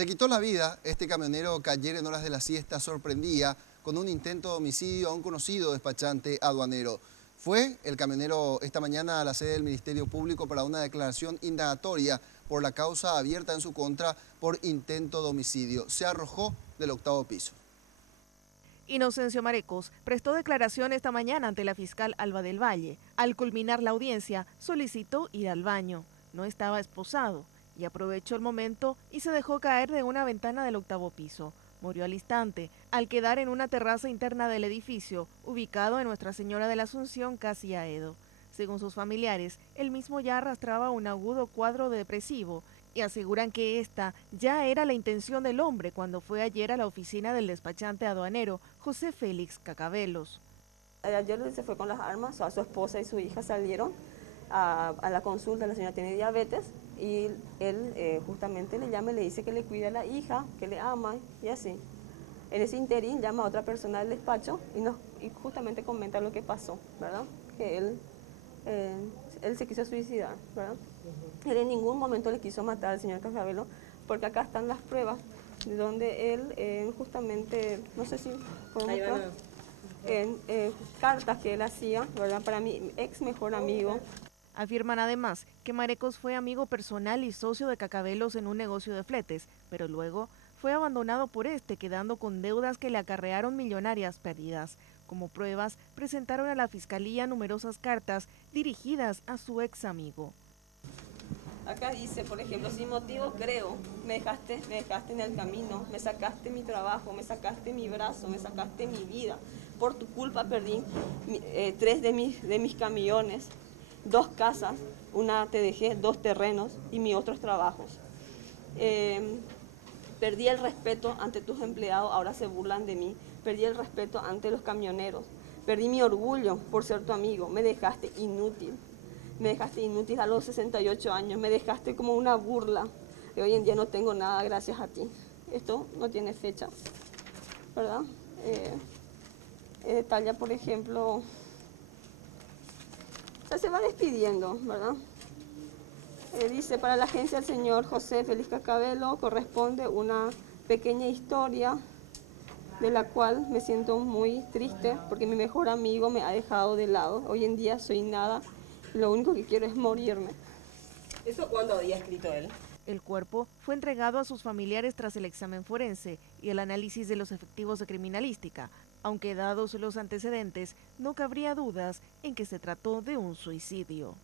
Se quitó la vida este camionero que ayer en horas de la siesta sorprendía con un intento de homicidio a un conocido despachante aduanero. Fue el camionero esta mañana a la sede del Ministerio Público para una declaración indagatoria por la causa abierta en su contra por intento de homicidio. Se arrojó del 8º piso. Inocencio Marecos prestó declaración esta mañana ante la fiscal Alba del Valle. Al culminar la audiencia, solicitó ir al baño. No estaba esposado y aprovechó el momento y se dejó caer de una ventana del 8º piso. Murió al instante, al quedar en una terraza interna del edificio, ubicado en Nuestra Señora de la Asunción, casi Aedo. Según sus familiares, él mismo ya arrastraba un agudo cuadro depresivo y aseguran que esta ya era la intención del hombre cuando fue ayer a la oficina del despachante aduanero José Félix Cacabelos. Ayer se fue con las armas, a su esposa y su hija salieron a la consulta. La señora tiene diabetes y él justamente le llama y le dice que le cuida a la hija, que le ama y así. En ese interín llama a otra persona del despacho y justamente comenta lo que pasó, ¿verdad? Que él se quiso suicidar, ¿verdad? Él en ningún momento le quiso matar al señor Cacabelo, porque acá están las pruebas donde él justamente, no sé si podemos cartas que él hacía, ¿verdad? Para mi ex mejor amigo. Afirman además que Marecos fue amigo personal y socio de Cacabelos en un negocio de fletes, pero luego fue abandonado por este, quedando con deudas que le acarrearon millonarias pérdidas. Como pruebas, presentaron a la fiscalía numerosas cartas dirigidas a su ex amigo. Acá dice, por ejemplo, sin motivo creo, me dejaste en el camino, me sacaste mi trabajo, me sacaste mi brazo, me sacaste mi vida. Por tu culpa perdí 3 de mis camiones, 2 casas, una te dejé, 2 terrenos y mis otros trabajos. Perdí el respeto ante tus empleados, ahora se burlan de mí. Perdí el respeto ante los camioneros. Perdí mi orgullo por ser tu amigo, me dejaste inútil. Me dejaste inútil a los 68 años, me dejaste como una burla. Y hoy en día no tengo nada gracias a ti. Esto no tiene fecha, ¿verdad? Detalla, por ejemplo, o sea, se va despidiendo, ¿verdad? Dice, para la agencia del señor José Félix Cacabelo corresponde una pequeña historia de la cual me siento muy triste porque mi mejor amigo me ha dejado de lado. Hoy en día soy nada. Lo único que quiero es morirme. ¿Eso cuándo había escrito él? El cuerpo fue entregado a sus familiares tras el examen forense y el análisis de los efectivos de criminalística. Aunque dados los antecedentes, no cabría dudas en que se trató de un suicidio.